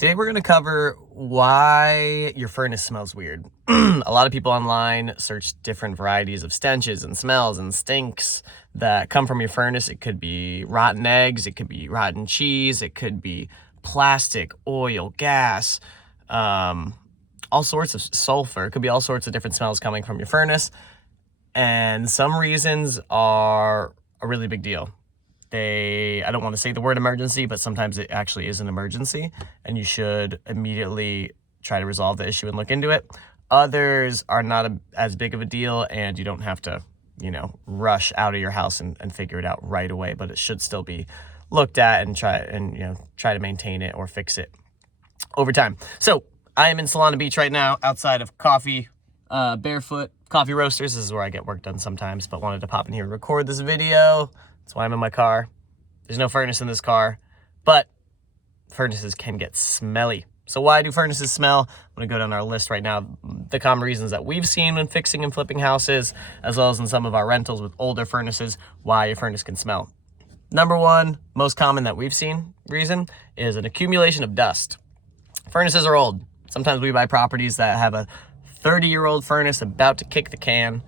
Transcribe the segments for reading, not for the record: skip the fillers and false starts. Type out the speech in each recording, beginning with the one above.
Today we're going to cover why your furnace smells weird. A lot of people online search different varieties of stenches and smells and stinks that come from your furnace. It could be rotten eggs, it could be rotten cheese, it could be plastic, oil, gas, all sorts of sulfur. It could be all sorts of different smells coming from your furnace. And some reasons are a really big deal. I don't want to say the word emergency, but sometimes it actually is an emergency and you should immediately try to resolve the issue and look into it. Others are not as big of a deal and you don't have to, rush out of your house and figure it out right away, but it should still be looked at and try to maintain it or fix it over time. So I am in Solana Beach right now outside of Barefoot Coffee Roasters. This is where I get work done sometimes, but wanted to pop in here and record this video. That's why I'm in my car. There's no furnace in this car, but furnaces can get smelly. So why do furnaces smell? I'm going to go down our list right now. The common reasons that we've seen when fixing and flipping houses, as well as in some of our rentals with older furnaces, why your furnace can smell. Number one, most common that we've seen reason is an accumulation of dust. Furnaces are old. Sometimes we buy properties that have a 30-year-old furnace about to kick the can.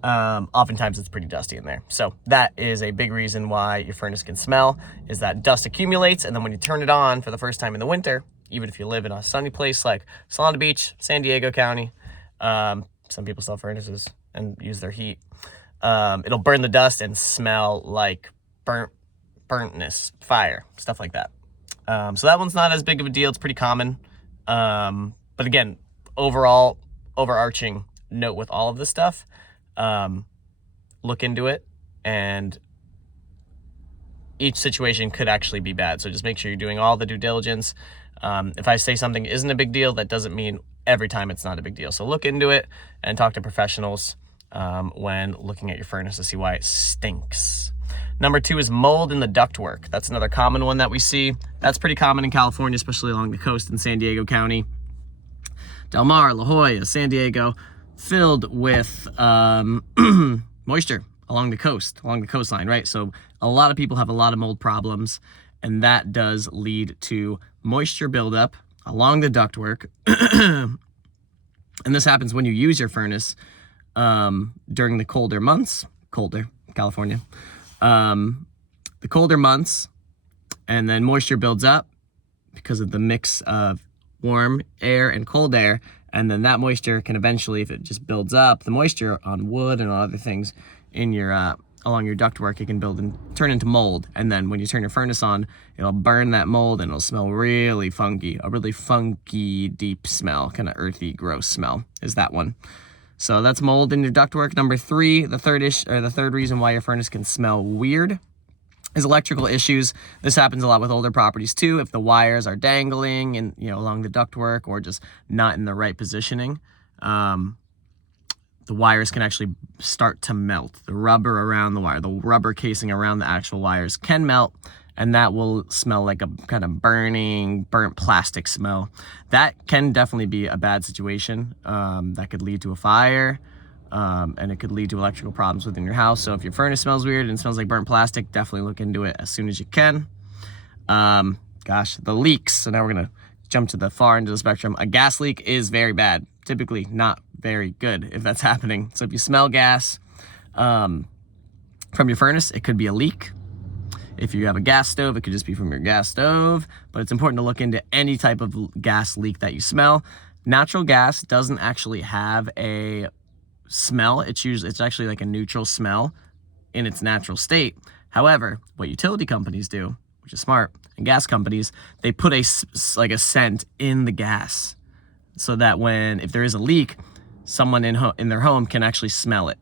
Oftentimes it's pretty dusty in there. So that is a big reason why your furnace can smell, is that dust accumulates, and then when you turn it on for the first time in the winter, even if you live in a sunny place like Solana Beach, San Diego County, some people sell furnaces and use their heat, it'll burn the dust and smell like burntness, fire, stuff like that. So that one's not as big of a deal. It's pretty common. But again, overarching note with all of this stuff, look into it, and each situation could actually be bad. So just make sure you're doing all the due diligence. If I say something isn't a big deal, that doesn't mean every time it's not a big deal. So look into it and talk to professionals when looking at your furnace to see why it stinks. Number two is mold in the ductwork. That's another common one that we see. That's pretty common in California, especially along the coast in San Diego County. Del Mar, La Jolla, San Diego, filled with moisture along the coastline, right? So a lot of people have a lot of mold problems, and that does lead to moisture buildup along the ductwork. And this happens when you use your furnace during the colder months, California, the colder months, and then moisture builds up because of the mix of warm air and cold air. And then that moisture can eventually, if it just builds up, the moisture on wood and on other things in your along your ductwork, it can build and turn into mold. And then when you turn your furnace on, it'll burn that mold and it'll smell really funky, a really funky, deep smell, kind of earthy, gross smell is that one. So that's mold in your ductwork. Number three, the third reason why your furnace can smell weird is electrical issues. This happens a lot with older properties too. If the wires are dangling and along the ductwork or just not in the right positioning, the wires can actually start to melt. The rubber around the wire, the rubber casing around the actual wires can melt, and that will smell like a kind of burnt plastic smell. That can definitely be a bad situation. That could lead to a fire. And it could lead to electrical problems within your house. So if your furnace smells weird and smells like burnt plastic, definitely look into it as soon as you can. The leaks. So now we're going to jump to the far end of the spectrum. A gas leak is very bad. Typically not very good if that's happening. So if you smell gas from your furnace, it could be a leak. If you have a gas stove, it could just be from your gas stove. But it's important to look into any type of gas leak that you smell. Natural gas doesn't actually have a smell. It's actually like a neutral smell in its natural state. However, what utility companies do, which is smart, and gas companies, they put a scent in the gas so that if there is a leak, someone in their home can actually smell it.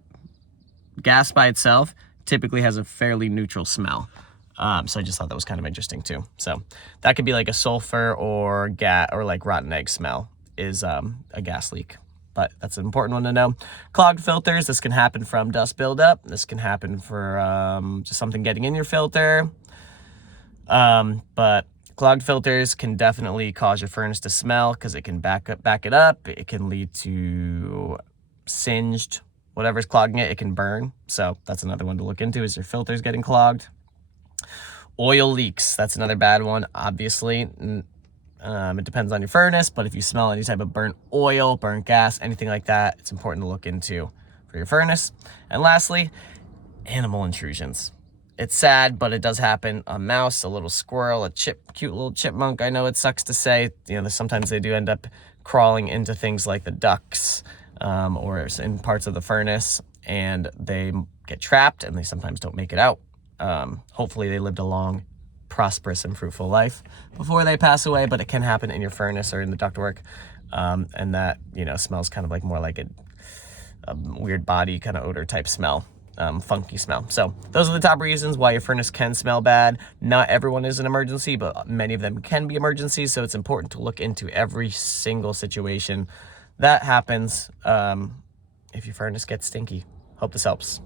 Gas by itself typically has a fairly neutral smell. So I just thought that was kind of interesting too. So that could be like a sulfur or like rotten egg smell is a gas leak. But that's an important one to know. Clogged filters, this can happen from dust buildup. This can happen for just something getting in your filter. But clogged filters can definitely cause your furnace to smell because it can back it up. It can lead to singed, whatever's clogging it, it can burn. So that's another one to look into, is your filters getting clogged. Oil leaks, that's another bad one, obviously. It depends on your furnace, but if you smell any type of burnt oil, burnt gas, anything like that, it's important to look into for your furnace. And lastly, animal intrusions. It's sad, but it does happen. A mouse, a little squirrel, a cute little chipmunk. I know it sucks to say, sometimes they do end up crawling into things like the ducts or in parts of the furnace, and they get trapped and they sometimes don't make it out. Hopefully they lived a long, prosperous and fruitful life before they pass away, but it can happen in your furnace or in the ductwork. And that, smells kind of like more like a weird body kind of odor type smell. Funky smell. So those are the top reasons why your furnace can smell bad. Not everyone is an emergency, but many of them can be emergencies. So it's important to look into every single situation that happens if your furnace gets stinky. Hope this helps.